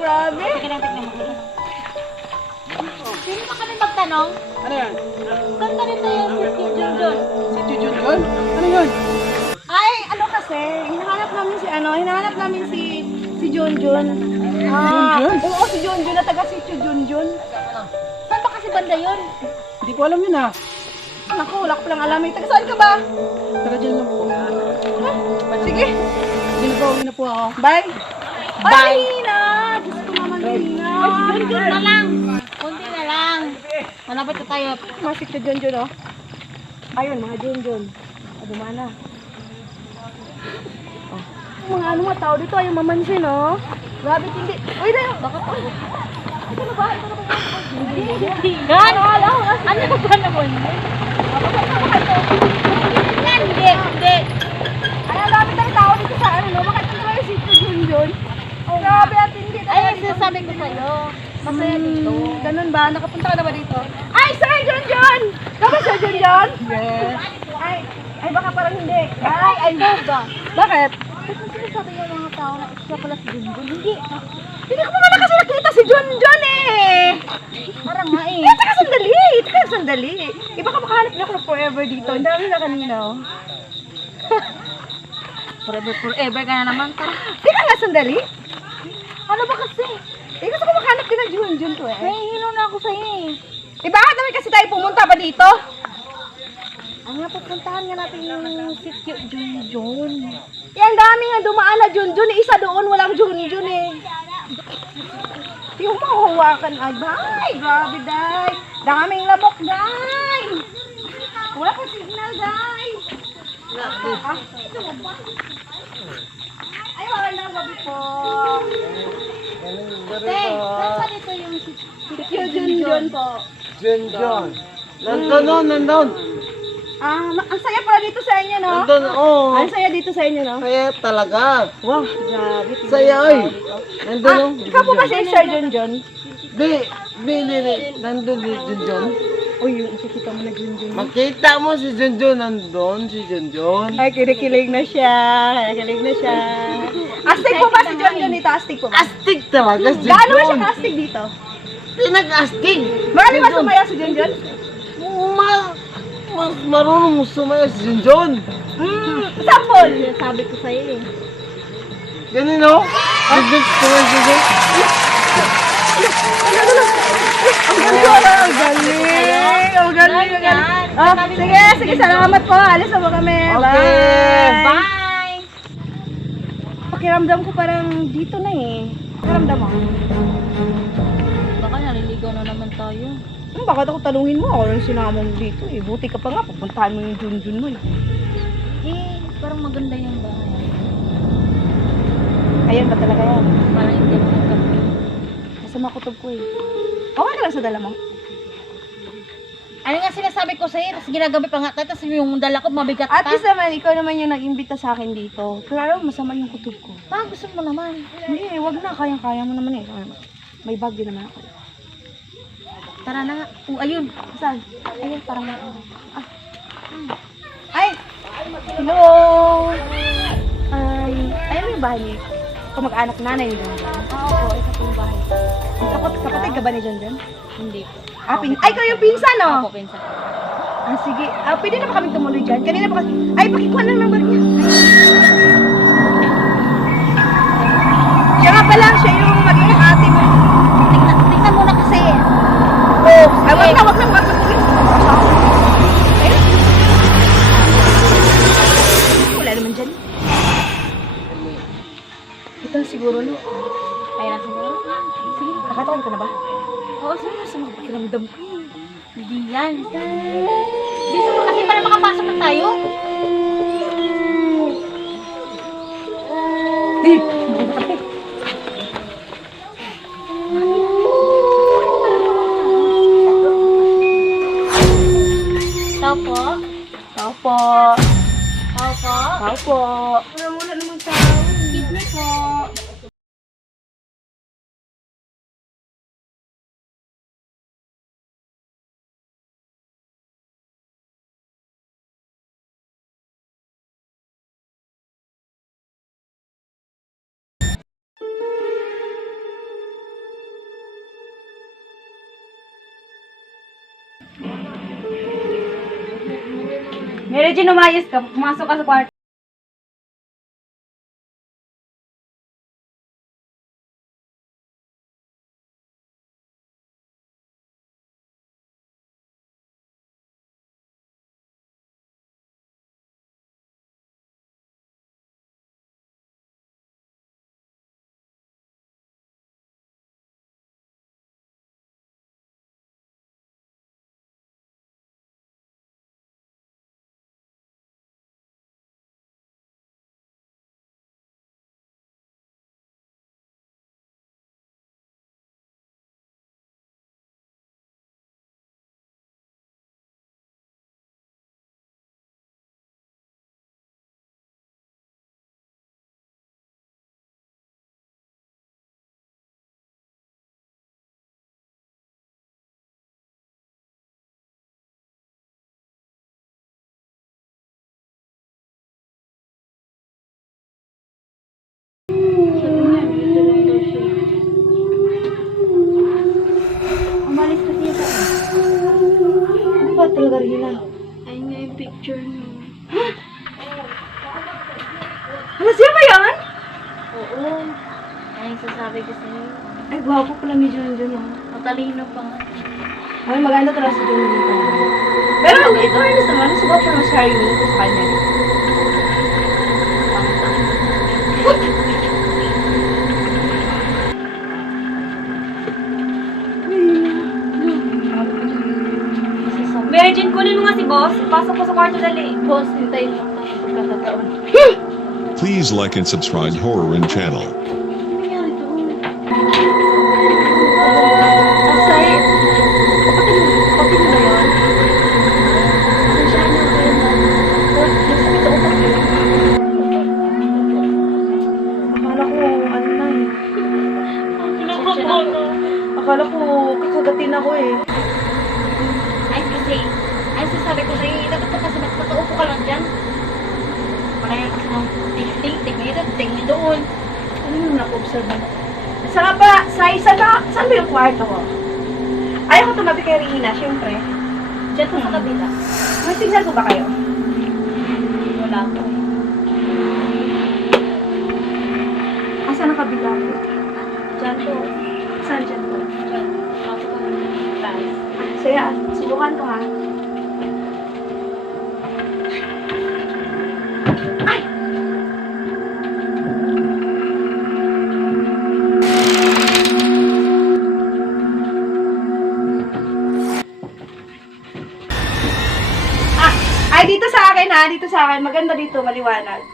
Grabe. Tignan mo. Sino pa kami magtanong? Ano yan? Saan ba nito yung si Junjun? Si Junjun? Ano yun? Ay, ano kasi, hinahanap namin si Junjun. Junjun? Oo, si Junjun na taga si Junjun. Saan ba kasi banda yun? Hindi ko alam yun ah. Naku, wala ko palang alam. Taga saan ka ba? Taga dyan lang po. Sige. Uwi na po ako. Bye. Bye. Ay, Nina! Diyos ko naman, Nina. Junjun na lang. Kunti na lang. Malapit na tayo. Masik si Junjun, oh. Ayun, mga Junjun. Dumana. Oh. Mga ano nga tao dito, yung mamansin, oh. Grabe, hindi. Uy, na yun. Bakit po? Ito na ba? Hindi. Ano ba naman? Hindi. Ay, ang dami tayong tao dito sa ano, no? Bakit ito kayo si Junjun? Grabe, at hindi Ay, sinasabi ko sa'yo. Masaya dito. Ganun ba? Nakapunta ka na ba dito? Ay, Sir Junjun! Kama Sir Junjun? Yes. Ay, baka parang hindi. Ay, ba? Bakit? Bakit sinasabi yung mga tao na siya pala si Junjun? Hindi. Hindi ko naman kasi nakita si Junjun eh! Parang nga eh. Teka, sandali. Iba ka makahanap na ako ng forever dito. Ang dami na kanina, oh. Forever ka na naman. Teka nga, sandali. Ano ba kasi? Gusto ko makahanap din ng Junjun to eh. Nahihilo na ako sa'yo eh. Bakit naman kasi tayo pumunta ba dito? Ang nga, pupuntahan nga natin yung si Junjun. Ang dami nga dumaan na Junjun. Isa doon, walang Junjun eh. Yung mahuhawakan ay, day. Grabe, day. Daming lamok, day. Wala pa signal, day. Ay, magandang gabi po. Saan pa dito yung si Junjun po. Junjun. Nandun. Ang saya pala dito sa inyo, no? Nandun, oo. Ang saya dito sa inyo, no? Kaya talaga. Wow, grabe. tingnan Saya mo ay. tao dito. Nandun, oh. Ikaw po ba si Sir Junjun? Di. Nandun si Junjun. Uy, yung ikikita mo na Junjun. Makita mo si Junjun. Nandun si Junjun. Ay, kinikilig na siya. Astig po ba si Junjun dito? Astig po ba? Astig talaga si Gaano ba siya Junjun. ka-astig dito? Pinag-astig. Marami ba sumaya si Junjun? Mas marunong mo sumaya si Junjun. Sample! Sabi ko sa'yo eh. Ganun o? Junjun, sumaya si Junjun. Ang galing. Oh, sige, salamat po. Alis na po kami. Okay. Bye! Pakiramdam ko parang dito na eh. Pakiramdam mo? Baka naliligaw na naman tayo. Bakit ako talungin mo? Ako lang sinama mo dito eh. Buti ka pa nga, pupuntahan mo yung Junjun mo eh. Parang maganda yung bahay. Ayan ba talaga yan? Parang hindi ako nagkape. Masama kutob ko eh. Okay ka lang sa dala mo? Ano nga sinasabi ko sa'yo? Tapos ginagabi pa nga tayo. Tapos yung dala ko mabigat At pa. least naman, ikaw naman yung nag-imbita sa akin dito. Pero alam mo, masama yung kutob ko. Parang gusto mo naman. Hindi eh, wag na. Kayang-kaya mo naman eh. May bag din naman ako. Tara na nga. Ayun. Saan? Ayun, parang nga. Ay! Hello! Ayun yung bahay niyo. Kamag-anak nanay ni Junjun. Oo, isa po yung bahay. Kapatid ka ba ni Junjun? Hindi. Ay, kayo yung pinsan, no? Ako, pinsan. Sige. Pwede na ba kami tumuloy dyan? Kanina pa kasi... Ay, pakikuha na ng number niya. Siya nga pala, siya yung magiging ate mo. Tingnan mo na kasi. Ay, wag na. Wala naman dyan. Ito siguro, no? Ayun na siguro. Sige, nakataon ka na ba? Oo, sige. Sa pakiramdam ko eh. Hindi yan. Dito mo kasi para makapasok na tayo. po. Opo. Tao po. Wala naman tao. Excuse me po. Mary Jane, umayos ka. Pumasok ka sa kwarto. Umalis kasi siya. Ano ba talaga rin na? Ayun nga yung picture niyo. Ano siya ba yan? Oo. Ayun sasabi ko sa'yo. Ay, gwapo pala ni John John. Matalino pa nga. Ay, maganda talaga si John dito. Pero ito rin naman, suba pa ng Sherry Willis sa kanya. Mary Jane, kunin mo nga si boss. Pasok ko sa kwarto dali. Boss, hintayin mo ako sa pagkakataon. Please like and subscribe Horror and channel. Ano nangyari doon? Asay, kapatid mo ba yun? Pasensya na kayo na. Masakit sa utak yun. Akala ko, ano na eh. Pasensya na po. Akala ko, kakagatin ako eh. Ay, kasi, ay sasabi ko sa'yo, dapat ka kasi magpataupo ka lang dyan. Malaya kasi ng ting-ting dito, ting doon. Ano yung nako-observe mo? Saan ba? Saan ba yung kwarto ko? Ayaw ko tumabi kay Rina, syempre. Diyan po sa kabila. May signal ko ba kayo? Wala ko. Asan ang kabila ko? Diyan po. Saan dyan po? Diyan. Pasok ko ng taas. Saya, subukan ko ha. Ay! Ay, dito sa akin ha, dito sa akin. Maganda dito, maliwanag.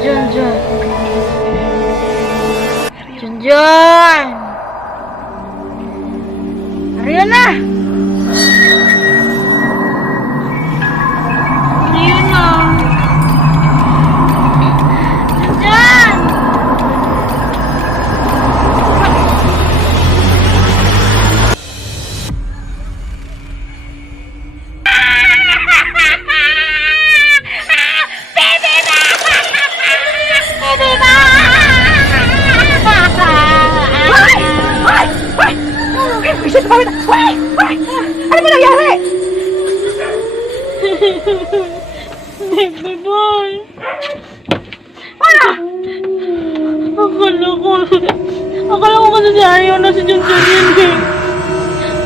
Junjun. Junjun. Ariana. Ariana. Junjun. Bisit pa rin! Hoy! Hoy! Ano ba nangyari? Baby boy. Ano? Akala ko kasi si Aryo na si Junjun yun eh.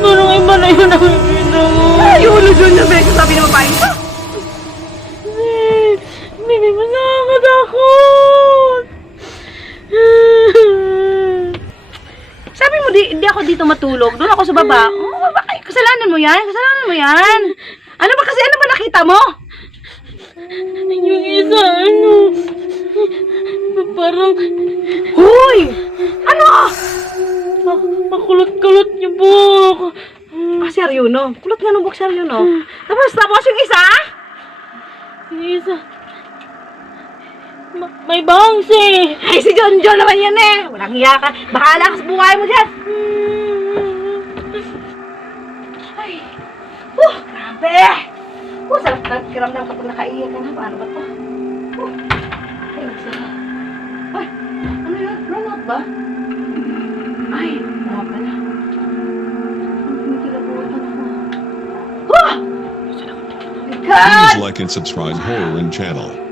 Parang iba na yun nakikita mo. Ay, ulo dyan na ba? Sabi na mapain ko. Baby, mas nakakatakot. Sabi mo, di ako dito matulog. Doon ako sa baba. Oh, bakit? Kasalanan mo yan? Kasalanan mo yan? Ano ba kasi? Ano ba nakita mo? Yung isa, parang Hoy! Ano? makulot-kulot yung buhok. Ah, si Arjuno. Kulot nga ng buhok si Arjuno. Tapos yung isa? Yung isa, may bangs eh. Ay, si Jonjon naman yan eh. Walang hiya ka. Bahala ka sa buhay mo dyan. Ay. Grabe. Sarap na kiramdam kapag nakaiyak ka na. Paano ba ito? Ay, sarap. Ay, ano yun? Runout ba? Ay, wala pala. Hindi kilabutan ako. Oh! My God! Please like and subscribe Horror and Channel.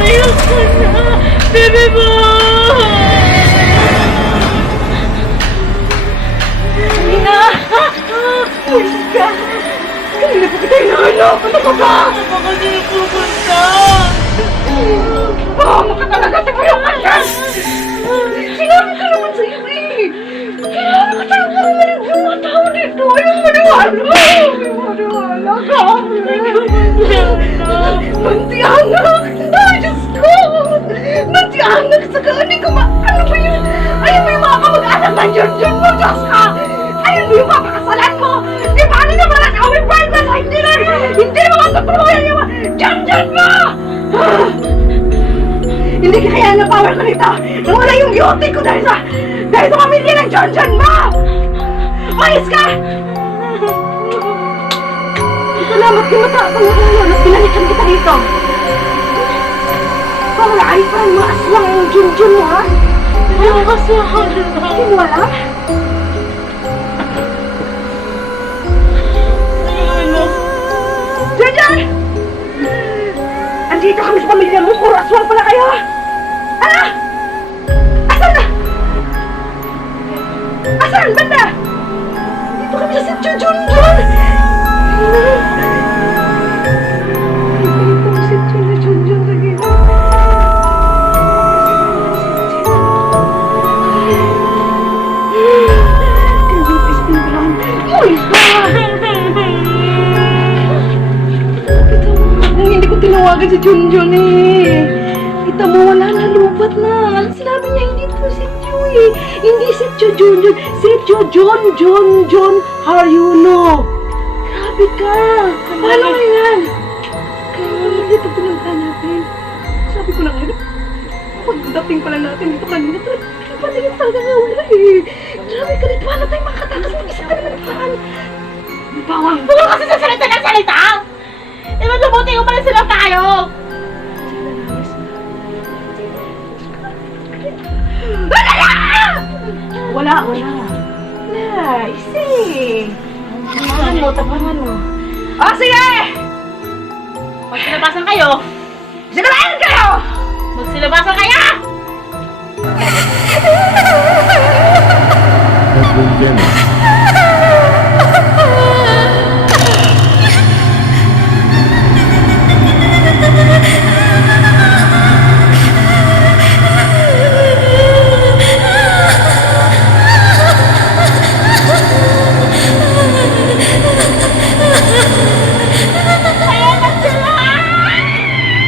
Ayoko na! Baby boy! Nina! Pulis ka! Kanina pa kita hinahanap! Ano ka ba? Ano ba kasi pupunta? Maka talaga! Tignan ka dyan! Sinabi ko naman sa'yo eh! Sinabi ko sa'yo kung marinig yung mga tao dito! Ayaw maniwala! Ayaw maniwala ka! Mantianak! Ay, Diyos ko! Mantianak! Saka hindi ko ano ba yun? Ayun mo yung mga kamag-anak ng Junjun mo! Diyos ka! Ayun mo yung papakasalan mo! Di paano naman ang awing bride na hindi mo matutulungan yung Junjun mo! Hindi kaya na power ko nito! Nawala yung beauty ko dahil sa pamilya ng Junjun mo! Mayos ka! Salamat kay matapang na ngayon at pinalikan kita dito. Para ay parang maaswang yung Junjun mo, ha? Ayaw kasi ako na. Hindi mo alam? Ano? Junjun! Andito kami sa pamilya mo, puro aswang pala kayo! Ano? Asan na? Asan? Banda? Dito kami sa Junjun! Junjun lagi. agad si Junjun eh. Kita mo, wala na, lubat na. Sinabi niya, hindi to si Joy eh. Hindi si Junjun, si John Haryuno. Grabe ka. Paano nga yan? Kaya hindi ito pinunta natin. Sabi ko na ngayon, pagdating pala natin dito kanina, patingin talaga nga wala eh. Grabe ka dito, paano tayo makatakas? Mag-isip ka naman ng paraan. Bawang. Huwag kasi sa salita ng salita! Eh, masabuti ko pala sila tayo! Wala. Nice eh. Tapahan mo. Oh, sige! Magsilabasan kayo! Sinabayan kayo! Magsilabasan kaya! Edwin Dennis.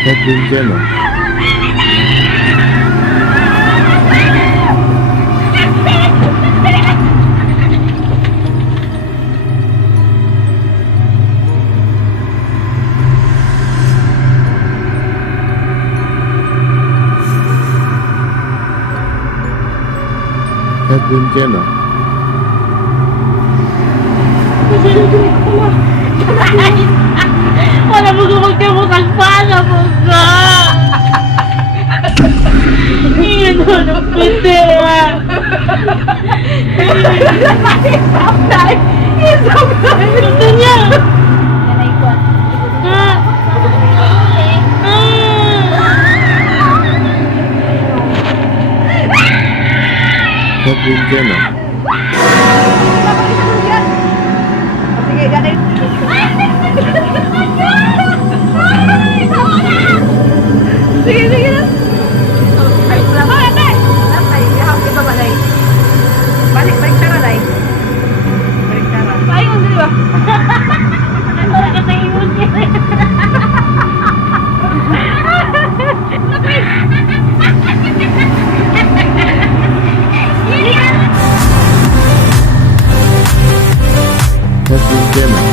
Edwin Dennis. Edwin Jenner. Wala mo gumag ka mo sagpana mo ka! Iyan mo na pwede ah! Gusto niya! Edwin Jenner. Sige, ganun. Sige na. Ay, wala ba, ate? Ate, ihap kita ba, Nay? Balik tara, Nay. Balik tara. Ayun, di ba? Wala ka sa imon niya. Edwin Jenner.